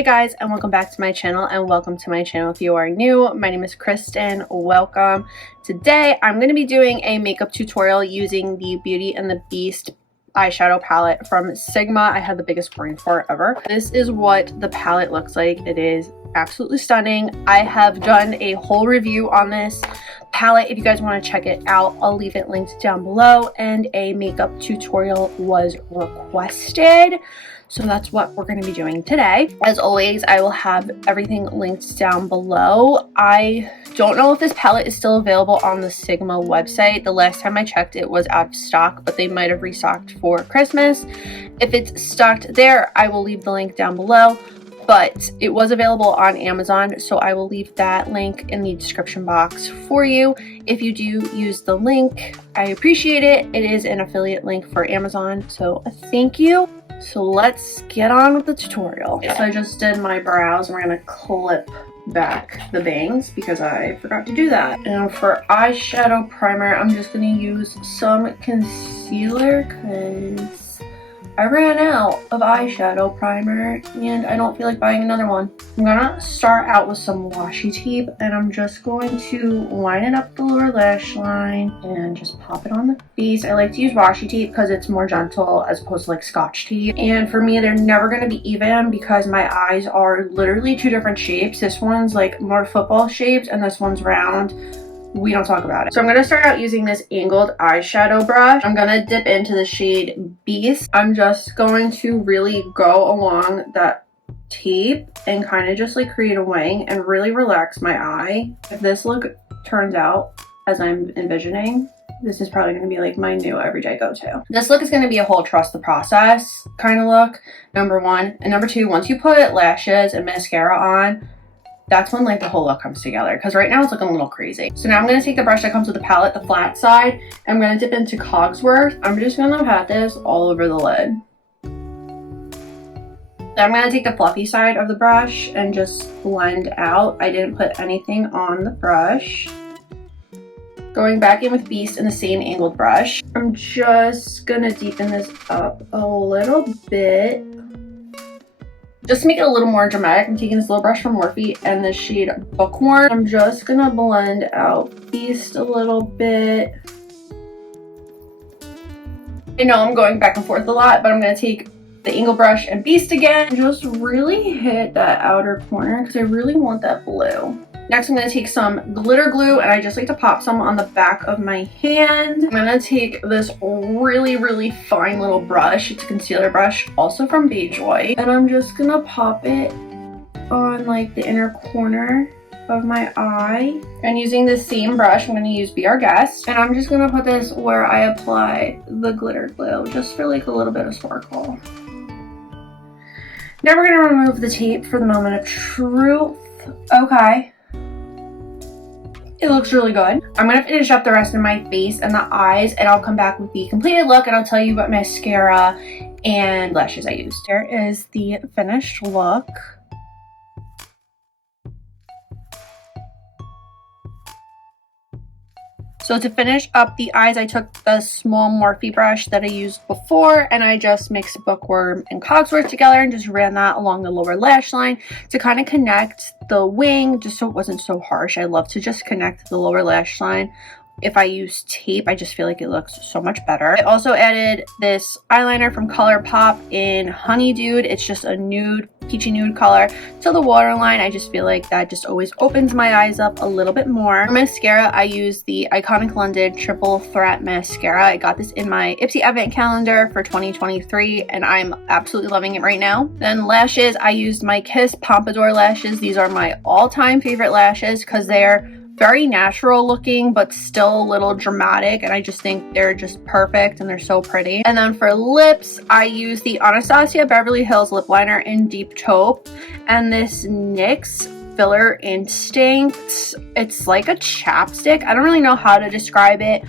Hi guys, and welcome back to my channel, and welcome to my channel if you are new. My name is Kristen. Welcome. Today I'm going to be doing a makeup tutorial using the Beauty and the Beast eyeshadow palette from Sigma. I had the biggest brain fart ever. This is what the palette looks like. It is absolutely stunning. I have done a whole review on this palette. If you guys want to check it out, I'll leave it linked down below, and a makeup tutorial was requested. So that's what we're going to be doing today. As always, I will have everything linked down below. I don't know if this palette is still available on the Sigma website. The last time I checked, it was out of stock, but they might have restocked for Christmas. If it's stocked there, I will leave the link down below. But it was available on Amazon, so I will leave that link in the description box for you. If you do use the link, I appreciate it. It is an affiliate link for Amazon, so thank you. So let's get on with the tutorial. So I just did my brows, and we're gonna clip back the bangs because I forgot to do that. And for eyeshadow primer, I'm just gonna use some concealer because I ran out of eyeshadow primer and I don't feel like buying another one. I'm gonna start out with some washi tape, and I'm just going to line it up the lower lash line and just pop it on the face. I like to use washi tape because it's more gentle as opposed to like Scotch tape. And for me, they're never gonna be even because my eyes are literally two different shapes. This one's like more football shaped and this one's round. We don't talk about it. So I'm going to start out using this angled eyeshadow brush. I'm going to dip into the shade Beast. I'm just going to really go along that tape and kind of just like create a wing and really relax my eye. If this look turns out as I'm envisioning, this is probably going to be like my new everyday go-to. This look is going to be a whole trust the process kind of look, number one. And number two, once you put lashes and mascara on, that's when like the whole look comes together, because right now it's looking a little crazy. So now I'm going to take the brush that comes with the palette, the flat side, and I'm going to dip into Cogsworth. I'm just going to pat this all over the lid. Then I'm going to take the fluffy side of the brush and just blend out. I didn't put anything on the brush. Going back in with Beast in the same angled brush. I'm just going to deepen this up a little bit. Just to make it a little more dramatic, I'm taking this little brush from Morphe and the shade Bookworm. I'm just gonna blend out Beast a little bit. I know I'm going back and forth a lot, but I'm gonna take the angle brush and Beast again and just really hit that outer corner because I really want that blue. Next, I'm going to take some glitter glue, and I just like to pop some on the back of my hand. I'm going to take this really, really fine little brush. It's a concealer brush, also from Beijoy. And I'm just going to pop it on like the inner corner of my eye. And using the same brush, I'm going to use Be Our Guest. And I'm just going to put this where I apply the glitter glue, just for like a little bit of sparkle. Now we're going to remove the tape for the moment of truth. Okay. It looks really good. I'm going to finish up the rest of my face and the eyes, and I'll come back with the completed look, and I'll tell you what mascara and lashes I used. Here is the finished look. So to finish up the eyes, I took the small Morphe brush that I used before, and I just mixed Bookworm and Cogsworth together and just ran that along the lower lash line to kind of connect the wing, just so it wasn't so harsh. I love to just connect the lower lash line. If I use tape, I just feel like it looks so much better. I also added this eyeliner from ColourPop in Honey Dude. It's just a nude, peachy nude color to the waterline. I just feel like that just always opens my eyes up a little bit more. For mascara, I use the Iconic London Triple Threat Mascara. I got this in my Ipsy Advent Calendar for 2023, and I'm absolutely loving it right now. Then lashes, I used my Kiss Pompadour lashes. These are my all-time favorite lashes because they're very natural looking, but still a little dramatic, and I just think they're just perfect and they're so pretty. And then for lips, I use the Anastasia Beverly Hills lip liner in Deep Taupe and this NYX Filler Instinct. It's like a chapstick. I don't really know how to describe it.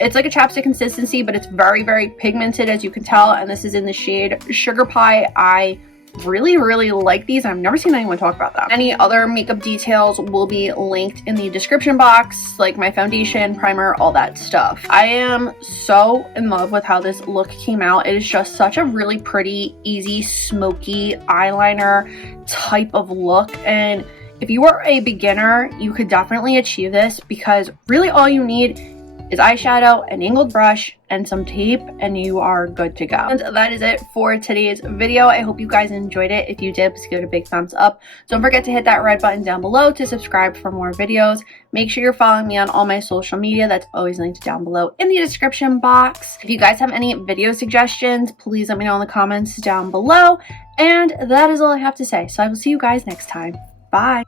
It's like a chapstick consistency, but it's very, very pigmented, as you can tell, and this is in the shade Sugar Pie. I really like these. I've never seen anyone talk about them. Any other makeup details will be linked in the description box, like my foundation, primer, all that stuff. I am so in love with how this look came out. It is just such a really pretty, easy, smoky eyeliner type of look, and if you are a beginner, you could definitely achieve this because really all you need is eyeshadow, an angled brush, and some tape, and you are good to go. And that is it for today's video. I hope you guys enjoyed it. If you did, please give it a big thumbs up. Don't forget to hit that red button down below to subscribe for more videos. Make sure you're following me on all my social media. That's always linked down below in the description box. If you guys have any video suggestions, please let me know in the comments down below. And that is all I have to say. So I will see you guys next time. Bye.